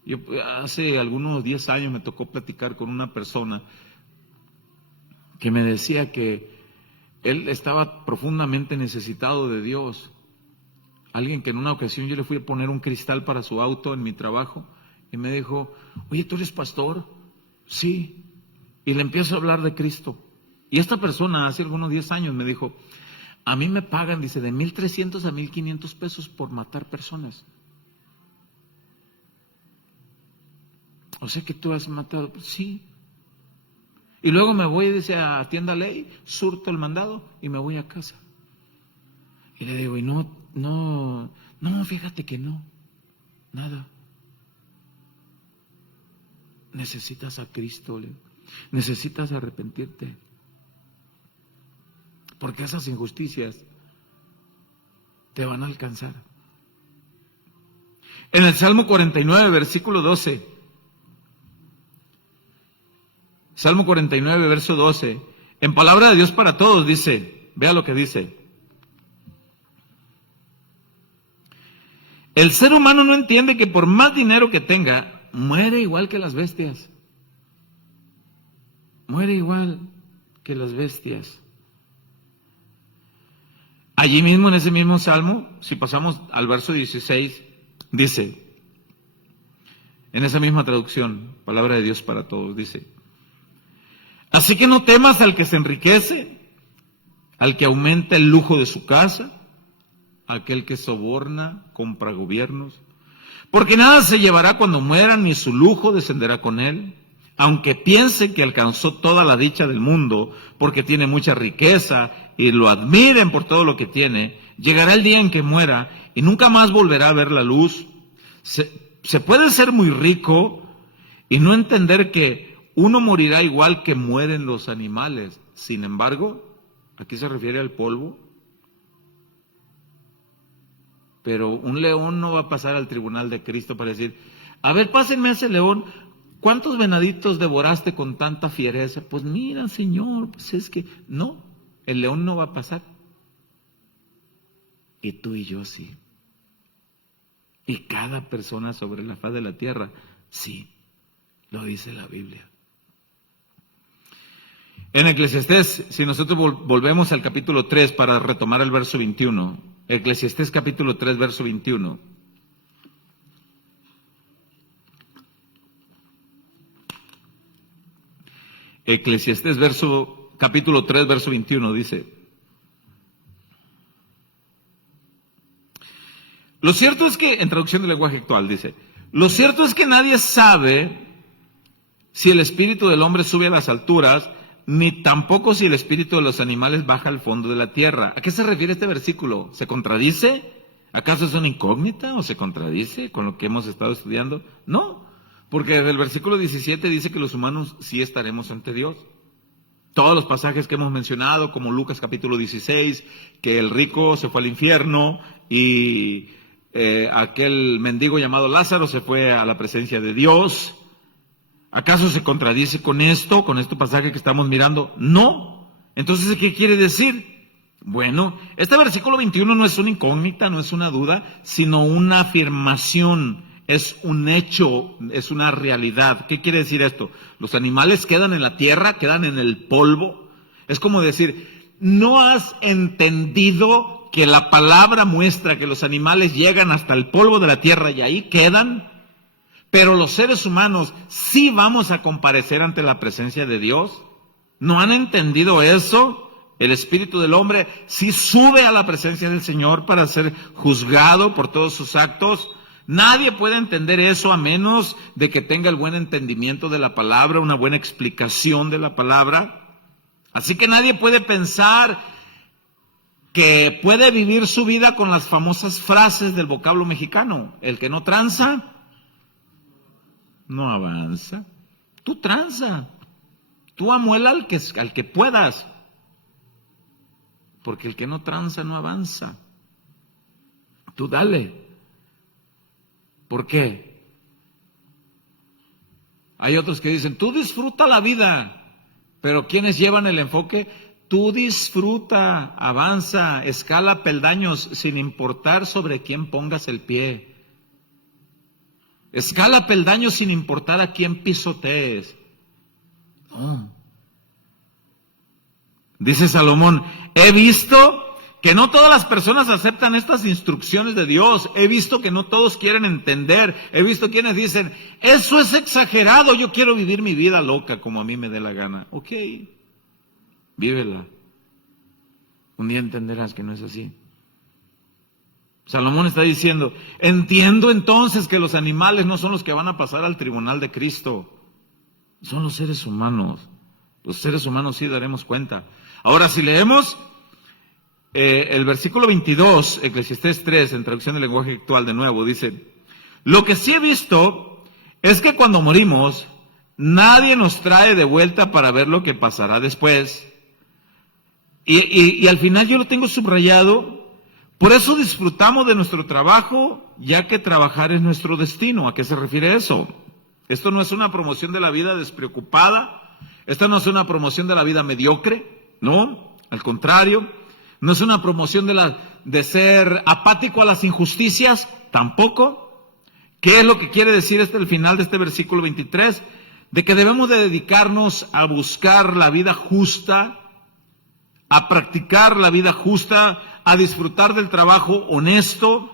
Yo hace algunos 10 años me tocó platicar con una persona que me decía que él estaba profundamente necesitado de Dios. Alguien que en una ocasión yo le fui a poner un cristal para su auto en mi trabajo y me dijo, oye, ¿tú eres pastor? Sí. Y le empiezo a hablar de Cristo. Y esta persona hace algunos 10 años me dijo, a mí me pagan, dice, de 1,300 a 1,500 pesos por matar personas. O sea que tú has matado, sí. Y luego me voy, dice, a tienda ley, surto el mandado y me voy a casa. Y le digo, y no, fíjate que no, nada. Necesitas a Cristo, necesitas arrepentirte. Porque esas injusticias te van a alcanzar. En el Salmo 49, versículo 12. Salmo 49, verso 12. En palabra de Dios para todos dice, vea lo que dice. El ser humano no entiende que por más dinero que tenga, muere igual que las bestias. Muere igual que las bestias. Allí mismo, en ese mismo Salmo, si pasamos al verso 16, dice, en esa misma traducción, palabra de Dios para todos, dice, así que no temas al que se enriquece, al que aumenta el lujo de su casa, aquel que soborna, compra gobiernos, porque nada se llevará cuando muera, ni su lujo descenderá con él, aunque piense que alcanzó toda la dicha del mundo, porque tiene mucha riqueza, y lo admiren por todo lo que tiene, llegará el día en que muera, y nunca más volverá a ver la luz. Se puede ser muy rico, y no entender que uno morirá igual que mueren los animales. Sin embargo, aquí se refiere al polvo, pero un león no va a pasar al tribunal de Cristo para decir, a ver, pásenme ese león, ¿cuántos venaditos devoraste con tanta fiereza? Pues mira, Señor, pues es que no, el león no va a pasar. Y tú y yo sí. Y cada persona sobre la faz de la tierra, sí, lo dice la Biblia. En Eclesiastés, si nosotros volvemos al capítulo 3 para retomar el verso 21, Eclesiastés capítulo 3, verso 21. Eclesiastés capítulo 3, verso 21 dice, lo cierto es que, en traducción del lenguaje actual dice, lo cierto es que nadie sabe si el espíritu del hombre sube a las alturas, ni tampoco si el espíritu de los animales baja al fondo de la tierra. ¿A qué se refiere este versículo? ¿Se contradice? ¿Acaso es una incógnita o se contradice con lo que hemos estado estudiando? No, porque desde el versículo 17 dice que los humanos sí estaremos ante Dios. Todos los pasajes que hemos mencionado, como Lucas capítulo 16, que el rico se fue al infierno y aquel mendigo llamado Lázaro se fue a la presencia de Dios. ¿Acaso se contradice con esto, con este pasaje que estamos mirando? No. Entonces, ¿qué quiere decir? Bueno, este versículo 21 no es una incógnita, no es una duda, sino una afirmación, es un hecho, es una realidad. ¿Qué quiere decir esto? Los animales quedan en la tierra, quedan en el polvo. Es como decir, ¿no has entendido que la palabra muestra que los animales llegan hasta el polvo de la tierra y ahí quedan? Pero los seres humanos sí vamos a comparecer ante la presencia de Dios. ¿No han entendido eso? El espíritu del hombre sí sube a la presencia del Señor para ser juzgado por todos sus actos. Nadie puede entender eso a menos de que tenga el buen entendimiento de la palabra, una buena explicación de la palabra. Así que nadie puede pensar que puede vivir su vida con las famosas frases del vocablo mexicano. El que no tranza, no avanza. Tú tranza, tú amuela al que puedas, porque el que no tranza no avanza. Tú dale. ¿Por qué? Hay otros que dicen, tú disfruta la vida, pero quienes llevan el enfoque, tú disfruta, avanza, escala peldaños sin importar sobre quién pongas el pie. Escala peldaños sin importar a quién pisotees. No. Dice Salomón, he visto que no todas las personas aceptan estas instrucciones de Dios. He visto que no todos quieren entender. He visto quienes dicen, eso es exagerado, yo quiero vivir mi vida loca como a mí me dé la gana. Ok, vívela. Un día entenderás que no es así. Salomón está diciendo, entiendo entonces que los animales no son los que van a pasar al tribunal de Cristo, son los seres humanos. Los seres humanos sí daremos cuenta. Ahora, si leemos el versículo 22, Eclesiastés 3, en traducción del lenguaje actual de nuevo, dice, lo que sí he visto es que cuando morimos, nadie nos trae de vuelta para ver lo que pasará después. Y al final yo lo tengo subrayado, por eso disfrutamos de nuestro trabajo, ya que trabajar es nuestro destino. ¿A qué se refiere eso? Esto no es una promoción de la vida despreocupada, esto no es una promoción de la vida mediocre, no, al contrario, no es una promoción de ser apático a las injusticias, tampoco. ¿Qué es lo que quiere decir el final de este versículo 23? De que debemos de dedicarnos a buscar la vida justa, a practicar la vida justa, a disfrutar del trabajo honesto,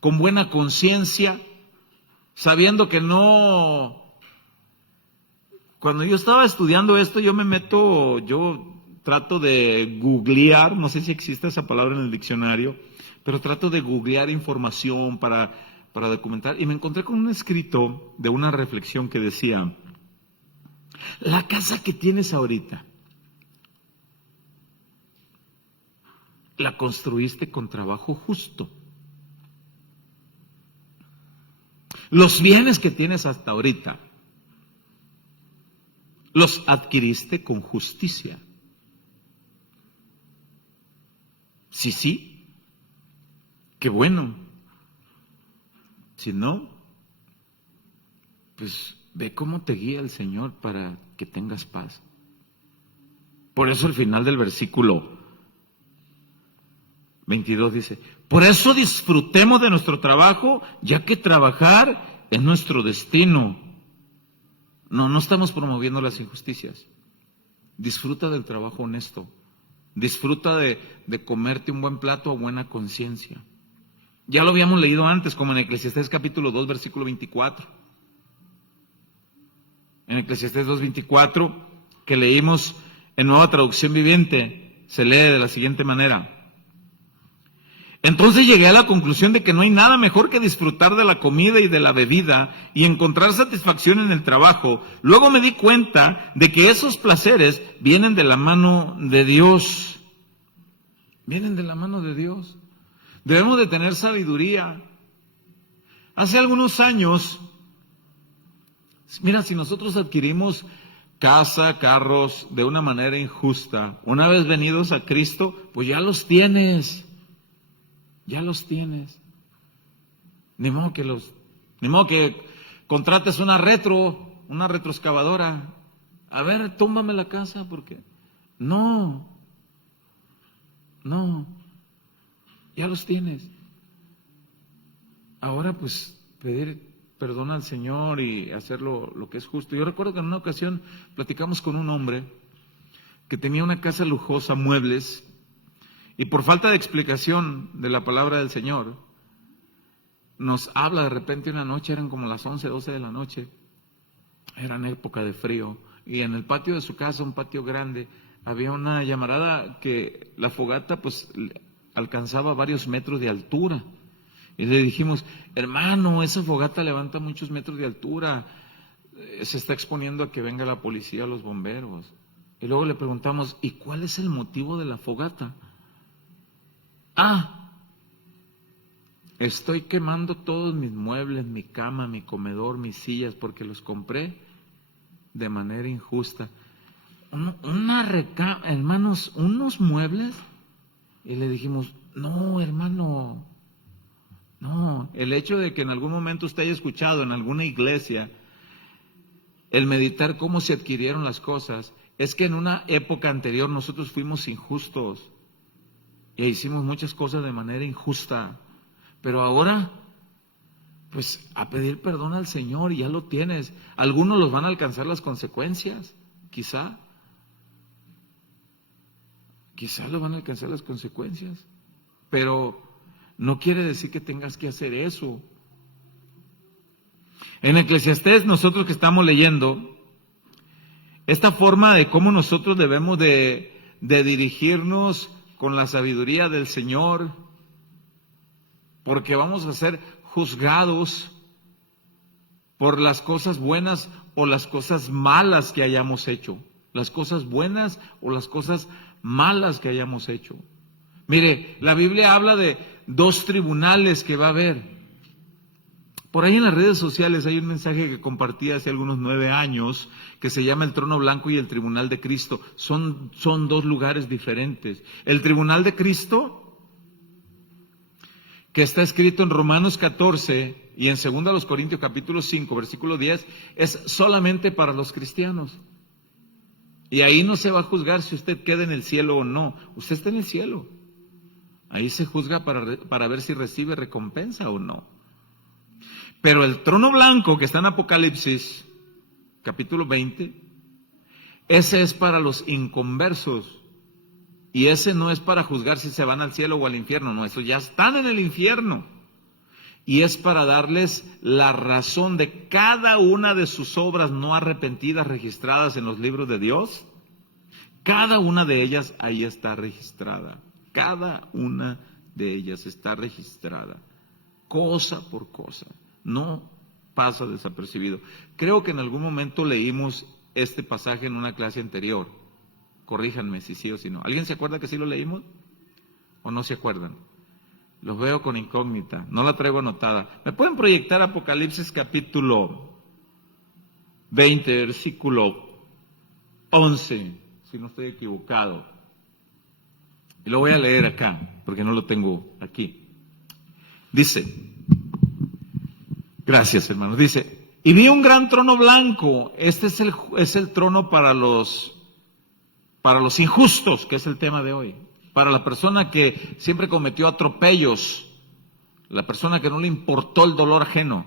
con buena conciencia, sabiendo que no... Cuando yo estaba estudiando esto, yo trato de googlear, no sé si existe esa palabra en el diccionario, pero trato de googlear información para documentar, y me encontré con un escrito de una reflexión que decía, la casa que tienes ahorita, la construiste con trabajo justo. Los bienes que tienes hasta ahorita, los adquiriste con justicia. Sí, qué bueno. Si no, pues ve cómo te guía el Señor para que tengas paz. Por eso el final del versículo 22 dice, por eso disfrutemos de nuestro trabajo, ya que trabajar es nuestro destino. No estamos promoviendo las injusticias. Disfruta del trabajo honesto. Disfruta de comerte un buen plato a buena conciencia. Ya lo habíamos leído antes, como en Eclesiastés capítulo 2, versículo 24. En Eclesiastés 2:24, que leímos en Nueva Traducción Viviente, se lee de la siguiente manera. Entonces llegué a la conclusión de que no hay nada mejor que disfrutar de la comida y de la bebida y encontrar satisfacción en el trabajo. Luego me di cuenta de que esos placeres vienen de la mano de Dios. Vienen de la mano de Dios. Debemos de tener sabiduría. Hace algunos años, mira, si nosotros adquirimos casa, carros de una manera injusta, una vez venidos a Cristo, pues ya los tienes. Ya los tienes. Ni modo que contrates una retroexcavadora. A ver, túmbame la casa, porque no, ya los tienes. Ahora pues pedir perdón al Señor y hacer lo que es justo. Yo recuerdo que en una ocasión platicamos con un hombre que tenía una casa lujosa, muebles, y por falta de explicación de la palabra del Señor, nos habla de repente una noche, eran como las 11, 12 de la noche, era en época de frío, y en el patio de su casa, un patio grande, había una llamarada que la fogata pues alcanzaba varios metros de altura. Y le dijimos, hermano, esa fogata levanta muchos metros de altura, se está exponiendo a que venga la policía, los bomberos. Y luego le preguntamos, ¿y cuál es el motivo de la fogata? Estoy quemando todos mis muebles, mi cama, mi comedor, mis sillas, porque los compré de manera injusta. Hermanos, unos muebles. Y le dijimos, no, hermano, no. El hecho de que en algún momento usted haya escuchado en alguna iglesia el meditar cómo se adquirieron las cosas, es que en una época anterior nosotros fuimos injustos. E hicimos muchas cosas de manera injusta, pero ahora, pues a pedir perdón al Señor, y ya lo tienes. Algunos los van a alcanzar las consecuencias, quizá lo van a alcanzar las consecuencias, pero no quiere decir que tengas que hacer eso. En Eclesiastés, nosotros que estamos leyendo, esta forma de cómo nosotros debemos de dirigirnos con la sabiduría del Señor, porque vamos a ser juzgados por las cosas buenas o las cosas malas que hayamos hecho. Las cosas buenas o las cosas malas que hayamos hecho. Mire, la Biblia habla de 2 tribunales que va a haber. Por ahí en las redes sociales hay un mensaje que compartí hace algunos 9 años que se llama el trono blanco y el tribunal de Cristo. Son 2 lugares diferentes. El tribunal de Cristo, que está escrito en Romanos 14 y en 2 Corintios capítulo 5, versículo 10, es solamente para los cristianos. Y ahí no se va a juzgar si usted queda en el cielo o no. Usted está en el cielo. Ahí se juzga para ver si recibe recompensa o no. Pero el trono blanco que está en Apocalipsis, capítulo 20, ese es para los inconversos. Y ese no es para juzgar si se van al cielo o al infierno. No, esos ya están en el infierno. Y es para darles la razón de cada una de sus obras no arrepentidas registradas en los libros de Dios. Cada una de ellas ahí está registrada. Cada una de ellas está registrada. Cosa por cosa. No pasa desapercibido. Creo que en algún momento leímos este pasaje en una clase anterior. Corríjanme si sí o si no. ¿Alguien se acuerda que sí lo leímos? ¿O no se acuerdan? Los veo con incógnita. No la traigo anotada. ¿Me pueden proyectar Apocalipsis capítulo 20, versículo 11? Si no estoy equivocado. Y lo voy a leer acá, porque no lo tengo aquí. Dice... Gracias, hermanos. Dice, y vi un gran trono blanco. Este es el trono para los injustos, que es el tema de hoy. Para la persona que siempre cometió atropellos, la persona que no le importó el dolor ajeno.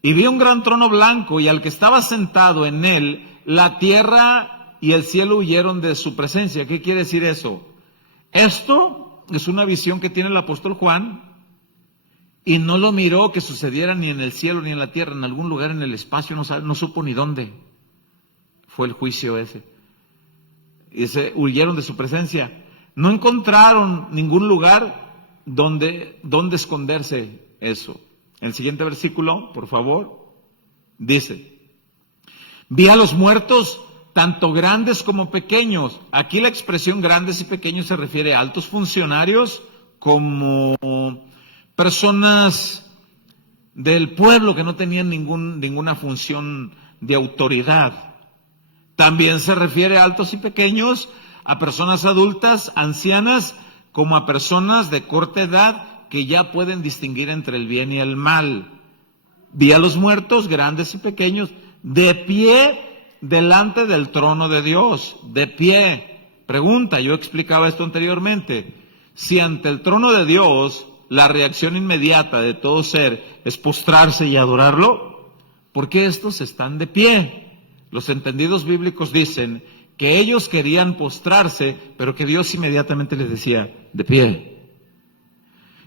Y vi un gran trono blanco y al que estaba sentado en él, la tierra y el cielo huyeron de su presencia. ¿Qué quiere decir eso? Esto es una visión que tiene el apóstol Juan. Y no lo miró que sucediera ni en el cielo ni en la tierra, en algún lugar en el espacio, no supo ni dónde. Fue el juicio ese. Y se huyeron de su presencia. No encontraron ningún lugar donde esconderse eso. El siguiente versículo, por favor, dice, vi a los muertos, tanto grandes como pequeños. Aquí la expresión grandes y pequeños se refiere a altos funcionarios como... personas del pueblo que no tenían ninguna función de autoridad. También se refiere a altos y pequeños, a personas adultas, ancianas, como a personas de corta edad que ya pueden distinguir entre el bien y el mal. Vi a los muertos, grandes y pequeños, de pie delante del trono de Dios, de pie. Pregunta, yo explicaba esto anteriormente, si ante el trono de Dios la reacción inmediata de todo ser es postrarse y adorarlo, ¿por qué estos están de pie? Los entendidos bíblicos dicen que ellos querían postrarse, pero que Dios inmediatamente les decía, de pie.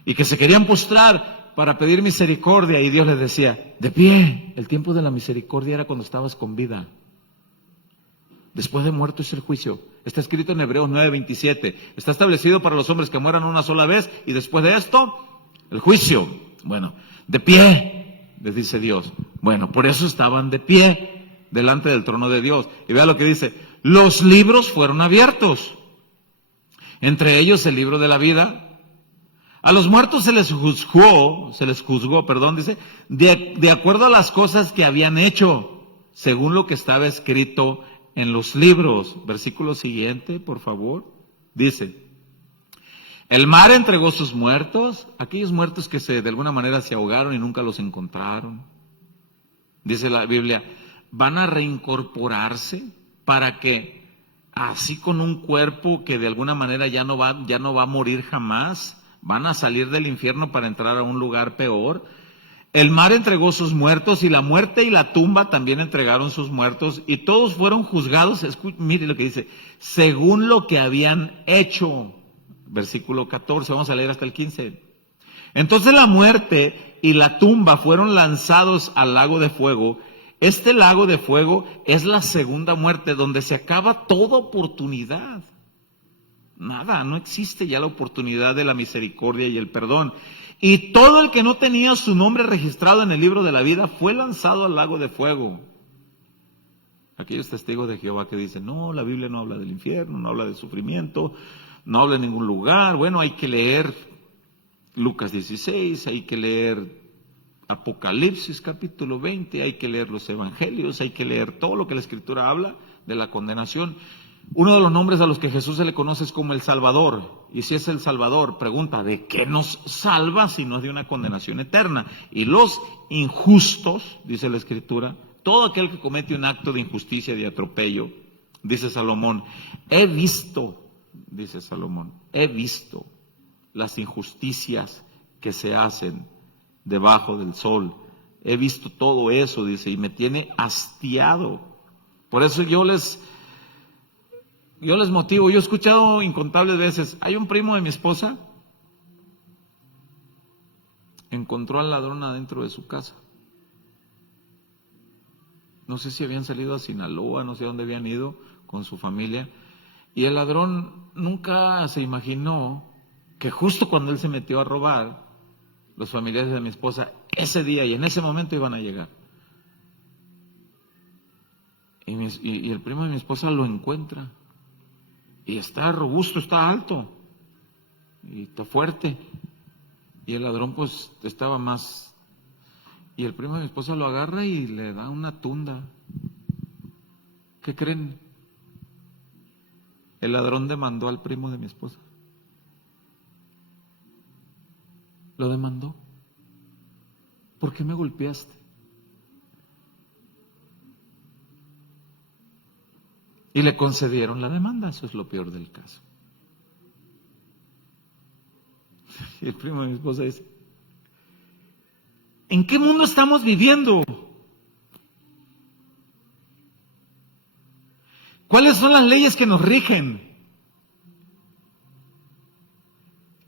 Y que se querían postrar para pedir misericordia y Dios les decía, de pie. El tiempo de la misericordia era cuando estabas con vida. Después de muerto es el juicio. Está escrito en Hebreos 9:27. Está establecido para los hombres que mueran una sola vez y después de esto, el juicio. Bueno, de pie, les dice Dios. Bueno, por eso estaban de pie delante del trono de Dios. Y vea lo que dice. Los libros fueron abiertos. Entre ellos el libro de la vida. A los muertos se les juzgó, dice, de acuerdo a las cosas que habían hecho, según lo que estaba escrito en los libros. Versículo siguiente, por favor. Dice, el mar entregó sus muertos, aquellos muertos que de alguna manera se ahogaron y nunca los encontraron. Dice la Biblia, van a reincorporarse para que, así con un cuerpo que de alguna manera ya no va a morir jamás, van a salir del infierno para entrar a un lugar peor. El mar entregó sus muertos y la muerte y la tumba también entregaron sus muertos y todos fueron juzgados, mire lo que dice, según lo que habían hecho. Versículo 14, vamos a leer hasta el 15. Entonces la muerte y la tumba fueron lanzados al lago de fuego. Este lago de fuego es la segunda muerte donde se acaba toda oportunidad. Nada, no existe ya la oportunidad de la misericordia y el perdón. Y todo el que no tenía su nombre registrado en el libro de la vida fue lanzado al lago de fuego. Aquellos testigos de Jehová que dicen, no, la Biblia no habla del infierno, no habla del sufrimiento, no habla en ningún lugar. Bueno, hay que leer Lucas 16, hay que leer Apocalipsis capítulo 20, hay que leer los evangelios, hay que leer todo lo que la Escritura habla de la condenación. Uno de los nombres a los que Jesús se le conoce es como el Salvador. Y si es el Salvador, pregunta, ¿de qué nos salva si no es de una condenación eterna? Y los injustos, dice la Escritura, todo aquel que comete un acto de injusticia, de atropello, dice Salomón, he visto, dice Salomón, he visto las injusticias que se hacen debajo del sol. He visto todo eso, dice, y me tiene hastiado. Por eso yo les motivo. Yo he escuchado incontables veces, hay un primo de mi esposa, encontró al ladrón adentro de su casa. No sé si habían salido a Sinaloa, no sé a dónde habían ido con su familia, y el ladrón nunca se imaginó que justo cuando él se metió a robar, los familiares de mi esposa, ese día y en ese momento iban a llegar. Y el primo de mi esposa lo encuentra. Y está robusto, está alto, y está fuerte. Y el ladrón pues estaba más. Y el primo de mi esposa lo agarra y le da una tunda. ¿Qué creen? El ladrón demandó al primo de mi esposa. Lo demandó. ¿Por qué me golpeaste? Y le concedieron la demanda, eso es lo peor del caso. Y el primo de mi esposa dice, ¿en qué mundo estamos viviendo? ¿Cuáles son las leyes que nos rigen?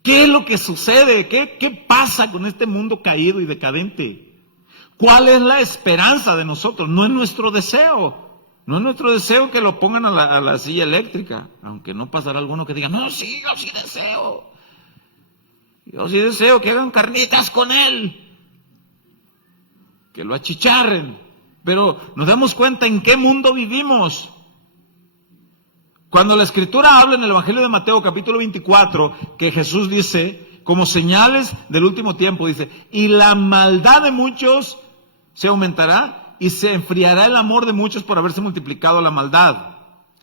¿Qué es lo que sucede? ¿Qué pasa con este mundo caído y decadente? ¿Cuál es la esperanza de nosotros? No es nuestro deseo. No es nuestro deseo que lo pongan a la silla eléctrica, aunque no pasará alguno que diga, no, sí, yo sí deseo. Yo sí deseo que hagan carnitas con él, que lo achicharren. Pero nos damos cuenta en qué mundo vivimos. Cuando la Escritura habla en el Evangelio de Mateo capítulo 24, que Jesús dice, como señales del último tiempo, dice, y la maldad de muchos se aumentará, y se enfriará el amor de muchos por haberse multiplicado la maldad.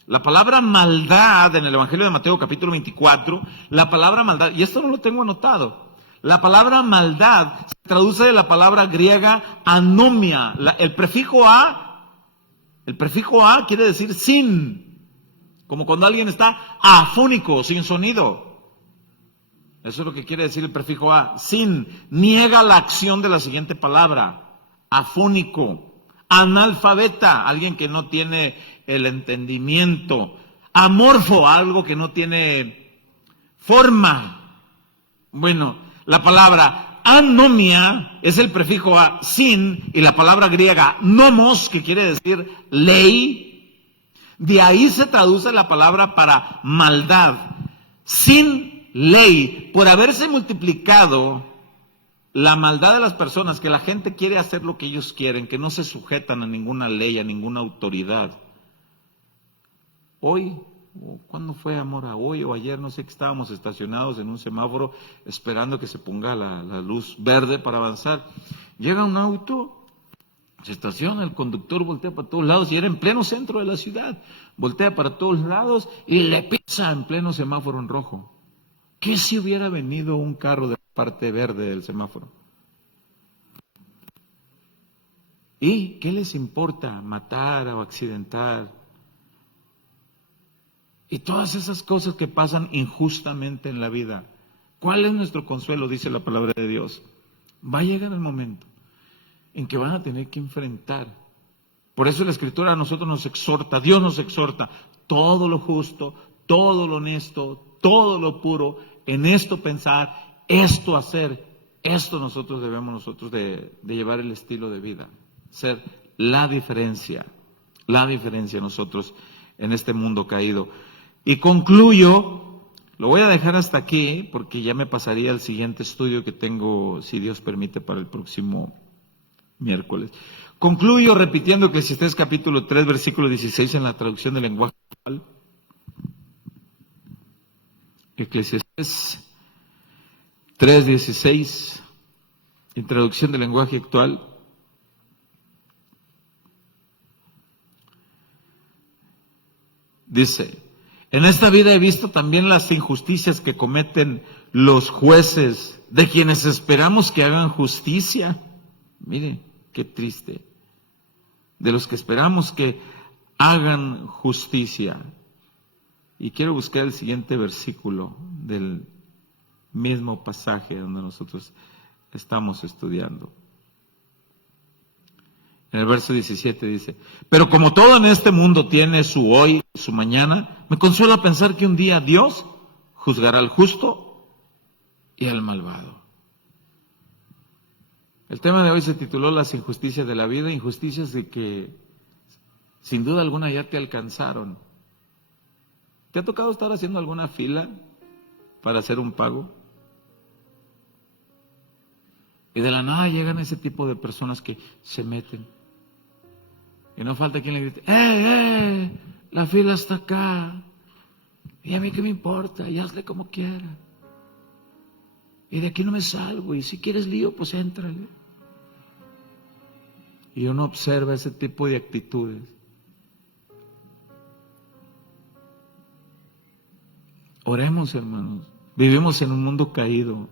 La palabra maldad en el Evangelio de Mateo capítulo 24, la palabra maldad, y esto no lo tengo anotado, la palabra maldad se traduce de la palabra griega anomia. El prefijo a quiere decir sin, como cuando alguien está afónico, sin sonido. Eso es lo que quiere decir el prefijo a, sin, niega la acción de la siguiente palabra, afónico. Analfabeta, alguien que no tiene el entendimiento. Amorfo, algo que no tiene forma. Bueno, la palabra anomia es el prefijo a sin, y la palabra griega nomos, que quiere decir ley, de ahí se traduce la palabra para maldad. Sin ley, por haberse multiplicado la maldad de las personas, que la gente quiere hacer lo que ellos quieren, que no se sujetan a ninguna ley, a ninguna autoridad. Hoy, ¿cuándo fue, amor? Hoy o ayer, no sé, que estábamos estacionados en un semáforo esperando que se ponga la luz verde para avanzar. Llega un auto, se estaciona, el conductor voltea para todos lados y era en pleno centro de la ciudad. Voltea para todos lados y le pisa en pleno semáforo en rojo. ¿Qué si hubiera venido un carro de la parte verde del semáforo? ¿Y qué les importa matar o accidentar? Y todas esas cosas que pasan injustamente en la vida. ¿Cuál es nuestro consuelo? Dice la palabra de Dios. Va a llegar el momento en que van a tener que enfrentar. Por eso la Escritura a nosotros nos exhorta, Dios nos exhorta, todo lo justo, todo lo honesto, todo lo puro, en esto pensar, esto hacer, esto nosotros debemos de llevar el estilo de vida, ser la diferencia nosotros en este mundo caído. Y concluyo Lo voy a dejar hasta aquí porque ya me pasaría al siguiente estudio que tengo, si Dios permite, para el próximo miércoles. Concluyo repitiendo Eclesiastés capítulo 3, versículo 16 en la traducción del lenguaje actual. Eclesiastés 3:16, introducción del lenguaje actual. Dice: en esta vida he visto también las injusticias que cometen los jueces, de quienes esperamos que hagan justicia. Mire, qué triste. De los que esperamos que hagan justicia. Y quiero buscar el siguiente versículo del mismo pasaje donde nosotros estamos estudiando. En el verso 17 dice: pero como todo en este mundo tiene su hoy y su mañana, me consuela pensar que un día Dios juzgará al justo y al malvado. El tema de hoy se tituló Las injusticias de la vida, injusticias de que sin duda alguna ya te alcanzaron. ¿Te ha tocado estar haciendo alguna fila para hacer un pago? Y de la nada llegan ese tipo de personas que se meten. Y no falta quien le grite: la fila está acá. Y a mí qué me importa, y hazle como quiera. Y de aquí no me salgo, y si quieres lío, pues éntrale. Y uno observa ese tipo de actitudes. Oremos, hermanos. Vivimos en un mundo caído,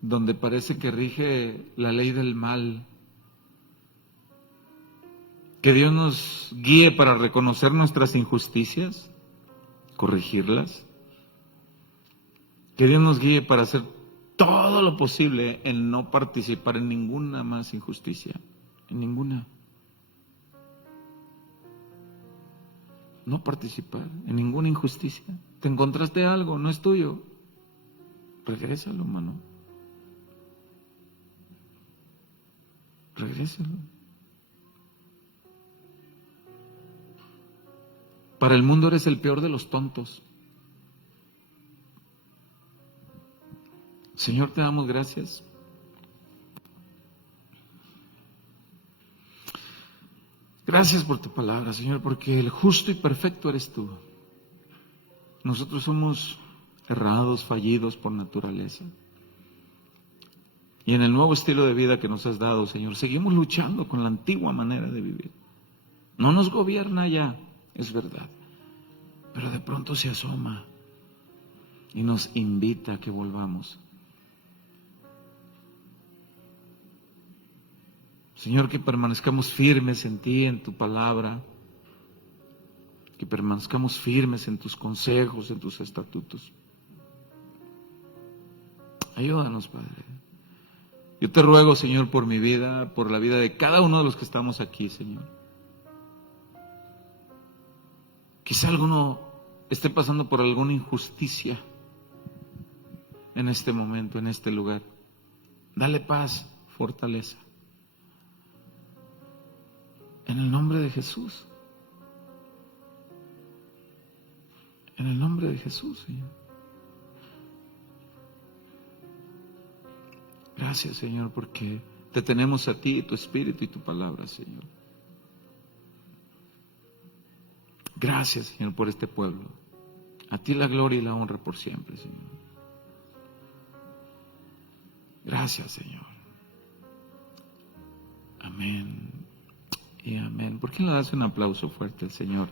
donde parece que rige la ley del mal. Que Dios nos guíe para reconocer nuestras injusticias, corregirlas. Que Dios nos guíe para hacer todo lo posible en no participar en ninguna más injusticia, en ninguna. No participar en ninguna injusticia. ¿Te encontraste algo? No es tuyo. Regrésalo, hermano. Regrésalo. Para el mundo eres el peor de los tontos. Señor, te damos gracias. Gracias por tu palabra, Señor, porque el justo y perfecto eres tú. Nosotros somos errados, fallidos por naturaleza. Y en el nuevo estilo de vida que nos has dado, Señor, seguimos luchando con la antigua manera de vivir. No nos gobierna ya, es verdad, pero de pronto se asoma y nos invita a que volvamos. Señor, que permanezcamos firmes en ti, en tu palabra, que permanezcamos firmes en tus consejos, en tus estatutos. Ayúdanos, Padre. Yo te ruego, Señor, por mi vida, por la vida de cada uno de los que estamos aquí, Señor. Quizá alguno esté pasando por alguna injusticia en este momento, en este lugar. Dale paz, fortaleza. En el nombre de Jesús. En el nombre de Jesús, Señor. Gracias, Señor, porque te tenemos a ti, tu Espíritu y tu palabra, Señor. Gracias, Señor, por este pueblo. A ti la gloria y la honra por siempre, Señor. Gracias, Señor. Amén y amén. ¿Por qué no le das un aplauso fuerte al Señor?